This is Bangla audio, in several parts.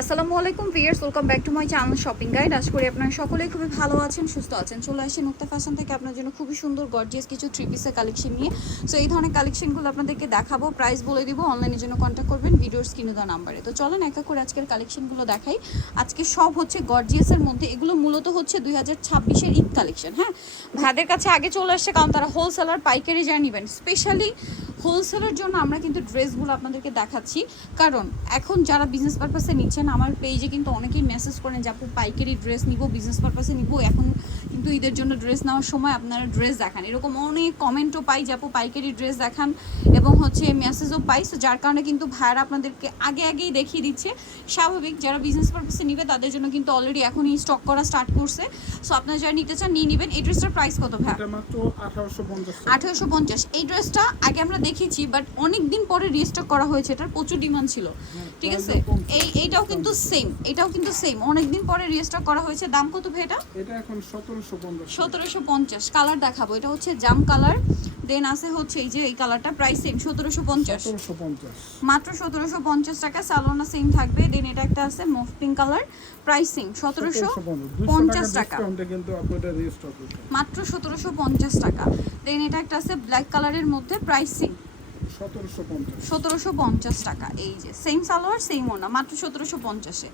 আসসালামু আলাইকুম viewers welcome back to my channel shopping guide. আশা করি আপনারা সকলেই খুবই ভালো আছেন, সুস্থ আছেন। চলে আসি মুক্তা ফ্যাশন থেকে আপনার জন্য খুবই সুন্দর গর্জিয়াস কিছু থ্রি পিসের কালেকশন নিয়ে। সো এই ধরনের কালেকশনগুলো আপনাদেরকে দেখাবো প্রাইস বলে দিব অনলাইনের জন্য কন্ট্যাক্ট করবেন, ভিডিওর স্ক্রিনে দেওয়া নাম্বারে তো চলেন একা করে আজকের কালেকশনগুলো দেখাই। আজকে সব হচ্ছে গর্জিয়াসের মধ্যে, এগুলো মূলত হচ্ছে দুই হাজার ছাব্বিশের ঈদ কালেকশন হ্যাঁ? ভাইদের কাছে আগে চলে আসছে, কারণ তারা হোলসেলার পাইকারি যা নেবেন। স্পেশালি হোলসেলের জন্য আমরা কিন্তু ড্রেসগুলো আপনাদেরকে দেখাচ্ছি। কারণ এখন যারা বিজনেস পারপাসে নিচ্ছেন আমার পেজে কিন্তু অনেকেই মেসেজ করেন যে আপু পাইকারি ড্রেস নিব বিজনেস পারপাসে নিব। এখন কিন্তু ঈদের জন্য ড্রেস নেওয়ার সময় আপনারা ড্রেস দেখান। এরকম অনেক কমেন্টও পাই যে আপু পাইকারি ড্রেস দেখান। এবং হচ্ছে মেসেজও পাই। সো যার কারণে কিন্তু ভাইয়ারা আপনাদেরকে আগে আগেই দেখিয়ে দিচ্ছে। স্বাভাবিক যারা বিজনেস পারপাসে নিবে তাদের জন্য কিন্তু অলরেডি এখনই স্টক করা স্টার্ট করছে। সো আপনারা যারা নিতে চান নিয়ে নেবেন। এই ড্রেসটার প্রাইস কত ভাই আঠারোশো পঞ্চাশ এই ড্রেসটা আগে আমরা দেখেছি বাট অনেক দিন পরে রিস্টক করা হয়েছে এটার প্রচুর ডিমান্ড ছিল। ঠিক আছে? এই এইটাও কিন্তু সেম এটাও কিন্তু সেম অনেক দিন পরে রিস্টক করা হয়েছে দাম কত ভাই এটা? এটা এখন সতেরোশো পঞ্চাশ। সতেরোশো পঞ্চাশ কালার দেখাবো। এটা হচ্ছে জাম কালার দেন আছে হচ্ছে এই যে এই কালারটা প্রাইস সেম সতেরোশো পঞ্চাশ। সতেরোশো পঞ্চাশ। মাত্র সতেরোশো পঞ্চাশ টাকা সালোনা সেম থাকবে। দেন এটা একটা আছে মফ পিঙ্ক কালার প্রাইস সেম সতেরোশো পঞ্চাশ। টাকা। ডিসকাউন্টে কিন্তু আপনি এটা রেজিস্টার করতে মাত্র সতেরোশো পঞ্চাশ টাকা। দেন এটা একটা আছে ব্ল্যাক কালারের মধ্যে প্রাইস সেম সতেরোশো পঞ্চাশ। টাকা। এই যে সেম সালোয়ার সেম ওনা মাত্র সতেরোশো পঞ্চাশে।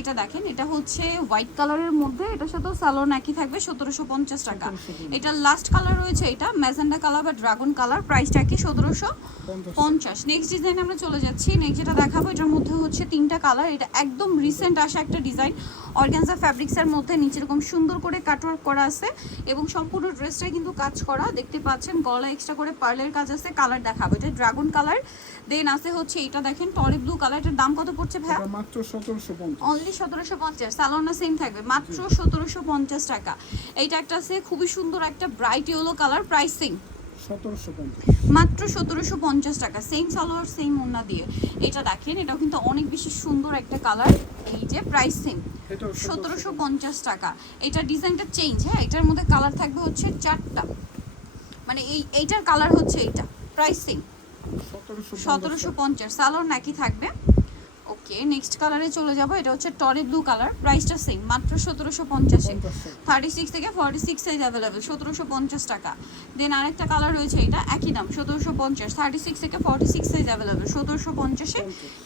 এটা দেখেন এটা হচ্ছে হোয়াইট কালারের মধ্যে এটার সাথেও সালোয়ার একই থাকবে সতেরোশো পঞ্চাশ টাকা। এটা লাস্ট কালার রয়েছে এটা ম্যাজেন্ডা কালার বা ড্রাগন কালার প্রাইসটা কি সতেরোশো পঞ্চাশ। নেক্সট ডিজাইন আমরা চলে যাচ্ছি নেক্সট যেটা দেখাবো এটার মধ্যে হচ্ছে তিনটা কালার এটা একদম রিসেন্ট আসা একটা ডিজাইন অর্গানজা ফ্যাব্রিক্সের মধ্যে নিচে এরকম সুন্দর করে কাটওয়ার্ক করা আছে এবং সম্পূর্ণ ড্রেসটাই কিন্তু কাজ করা। দেখতে পাচ্ছেন গলা এক্সট্রা করে পার্লের কাজ আছে কালার দেখাবো। এটা ড্রাগন কালার দেন আছে হচ্ছে এটা দেখেন টরে ব্লু কালার এটার দাম কত পড়ছে এটা মাত্র সতেরোশো পঞ্চাশ। অনলি সতেরোশো পঞ্চাশ সালোনা সেম থাকবে মাত্র সতেরোশো পঞ্চাশ টাকা। এইটা একটা আছে খুবই সুন্দর একটা ব্রাইট ইয়েলো কালার প্রাইসিং পঞ্চাশ। মাত্র সতেরোশো পঞ্চাশ টাকা সেম সালোয়ার সেম ওনা দিয়ে। এটা দেখেন এটাও কিন্তু অনেক বেশি সুন্দর একটা কালার এই যে প্রাইস সেম সতেরোশো পঞ্চাশ। টাকা। এটা ডিজাইনটা চেঞ্জ হ্যাঁ এটার মধ্যে কালার থাকবে হচ্ছে চারটা। মানে এই এইটার কালার হচ্ছে এইটা প্রাইস সেম সতেরোশো পঞ্চাশ সালোয়ার নাকি থাকবে। ওকে নেক্সট কালারে চলে যাব এটা হচ্ছে টরে ব্লু কালার প্রাইসটা সেম মাত্র সতেরোশো পঞ্চাশে। থার্টি সিক্স থেকে ফর্টি সিক্স সাইজ অ্যাভেলেবেল সতেরোশো পঞ্চাশ টাকা। দেন আরেকটা কালার রয়েছে এটা একই দাম সতেরোশো পঞ্চাশ। থার্টি সিক্স থেকে ফর্টি সিক্স সাইজ অ্যাভেলেবেল সতেরোশো পঞ্চাশে।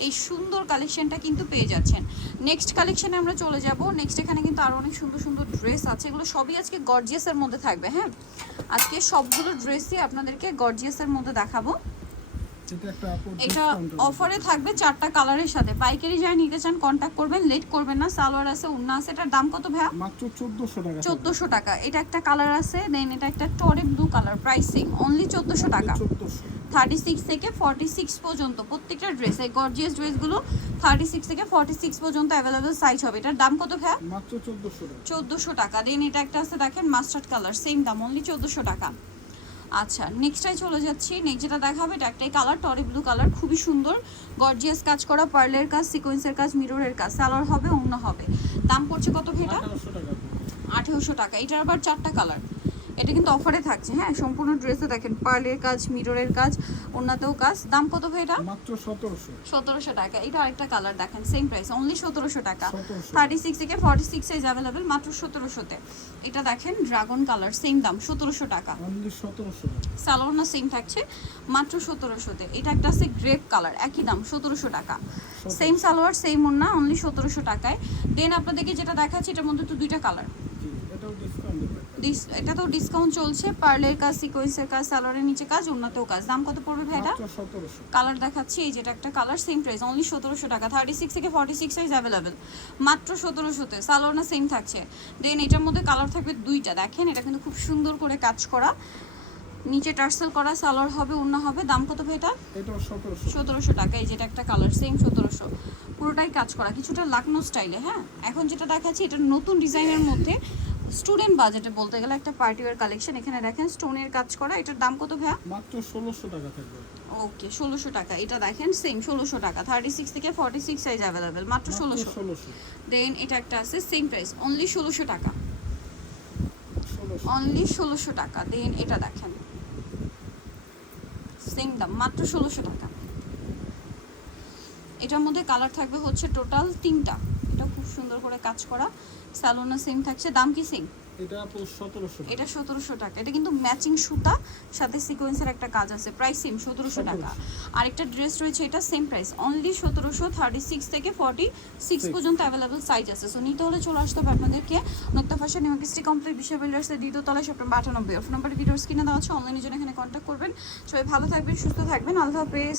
এই সুন্দর কালেকশনটা কিন্তু পেয়ে যাচ্ছেন। নেক্সট কালেকশনে আমরা চলে যাব। নেক্সট এখানে কিন্তু আরও অনেক সুন্দর সুন্দর ড্রেস আছে এগুলো সবই আজকে গর্জিয়াসের মধ্যে থাকবে হ্যাঁ? আজকে সবগুলো ড্রেসই আপনাদেরকে গর্জিয়াসের মধ্যে দেখাবো। এটা অফারে থাকবে চারটা কালারের সাথে। পাইকারি যাই নিতে চান কন্ট্যাক্ট করবেন লেট করবেন না। সালোয়ার আছে উন্না আছে এটার দাম কত ভাইয়া। মাত্র টাকা এটা একটা কালার আছে দেন এটা একটা টরে ব্লু কালার প্রাইসিং অনলি চোদ্দোশো টাকা। চোদ্দোশো। থার্টি সিক্স থেকে ফর্টি সিক্স পর্যন্ত প্রত্যেকটা ড্রেস এই গর্জিয়াস ড্রেসগুলো থার্টি সিক্স থেকে ফর্টি সিক্স পর্যন্ত অ্যাভেলেবেল সাইজ হবে। এটার দাম কত ভাইয়া? মাত্র চোদ্দোশো টাকা। দেন এটা একটা আছে দেখেন মাস্টার্ড কালার সেম দাম অনলি চোদ্দোশো টাকা। আচ্ছা নেক্সটটাই চলে যাচ্ছি। নেক্সট যেটা দেখাবে এটা একটাই কালার টরি ব্লু কালার খুবই সুন্দর। গর্জিয়াস কাজ করা পার্লের কাজ সিকোয়েন্সের কাজ মিররের কাজ সালোয়ার হবে অন্য হবে। দাম পড়ছে কত ভেটা আঠারোশো টাকা। এটার আবার চারটা কালার এটা কিন্তু অফারে থাকছে। হ্যাঁ সম্পূর্ণ ড্রেসে দেখেন পার্লের কাজ মিররের কাজ অন্যতেও কাজ। দাম কত ভেটা মাত্র সতেরোশো। সতেরোশো টাকা। এটা আরেকটা কালার দেখেন সেম প্রাইস অনলি সতেরোশো টাকা। থার্টি সিক্স থেকে ফর্টি সিক্স সাইজ অ্যাভেলেবেল মাত্র সতেরোশোতে। এটা দেখেন ড্রাগন কালার সেম দাম সতেরোশো টাকা। অনলি সতেরোশো। সালোয়ার না সেম থাকছে মাত্র সতেরোশোতে। এটা একটা আছে গ্রেপ কালার একই দাম সতেরোশো টাকা। সেম সালোয়ার সেম ওন্না অনলি সতেরোশো টাকায়। দেন আপনাদেরকে যেটা দেখাচ্ছি এটার মধ্যে তো দুইটা কালার জি এটাও ডিসকাউন্ট দেবে ডিস এটা তো ডিসকাউন্ট চলছে পার্লের কাজ সিকোয়েন্সের কাজ সালোয়ারের নিচে কাজ অন্যতেও কাজ। দাম কত পড়বে মাত্র সতেরোশো। কালার দেখাচ্ছি এই যেটা একটা কালার সেম প্রাইস অনলি সতেরোশো টাকা। থার্টি সিক্স থেকে ফর্টি সিক্স সাইজ অ্যাভেলেবেল মাত্র সতেরোশোতে সালোয়ার না সেম থাকছে। দেন এটার মধ্যে কালার থাকবে দুইটা। দেখেন এটা কিন্তু খুব সুন্দর করে কাজ করা। নিচে টার্সেল করা সালোয়ার হবে অন্য হবে। দাম কত ভাই এটা সতেরোশো। টাকা এই যেটা একটা কালার সেম সতেরোশো। পুরোটাই কাজ করা। কিছুটা লাকনো স্টাইলে হ্যাঁ? এখন যেটা দেখাচ্ছি এটা নতুন ডিজাইনের মধ্যে। স্টুডেন্ট বাজেটে বলতে গেলে একটা পার্টি ওয়ার কালেকশন। এখানে দেখেন স্টোনের কাজ করা এটার দাম কত ভাইয়া? মাত্র ষোলোশো টাকা থাকবে। ওকে ষোলোশো টাকা। এটা দেখেন সেম ষোলোশো টাকা। থার্টি সিক্স থেকে ফর্টি সিক্স সাইজ অ্যাভেলেবেল মাত্র মাত্র ষোলোশো। ষোলোশো। দেন এটা একটা আছে সেম প্রাইস অনলি ষোলোশো টাকা। অনলি ষোলোশো টাকা। দেন এটা দেখেন সেম দাম মাত্র ষোলোশো টাকা। এটার মধ্যে কালার থাকবে হচ্ছে টোটাল তিনটা। সুন্দর করে কাজ করা। স্যালোনা সেম থাকছে। দাম কি সেম এটা সতেরোশো টাকা। এটা কিন্তু ম্যাচিং সুতা সাথে সিকোয়েন্সের একটা কাজ আছে। প্রাইস সেম সতেরোশো টাকা। আরেকটা ড্রেস রয়েছে এটা সেম প্রাইস অনলি সতেরোশো থার্টি সিক্স থেকে ফর্টি সিক্স. পর্যন্ত অ্যাভেলেবল সাইজ আছে। সো নিতে হলে চলে আসতে হবে আপনাদেরকে। নক্তা ফ্যাশন ইমার্কেস্ট্রি কমপ্লিট বিশ্ব বিল্ডার্সের দ্বিতীয় তলায় সপ্তাহ আটানব্বই। ফোন নাম্বার ভিডিওস কিনে দেওয়া হচ্ছে অনলাইনের জন্য এখানে কন্ট্যাক্ট করবেন। সবাই ভালো থাকবেন সুস্থ থাকবেন। আল্লাহ হাফেজ।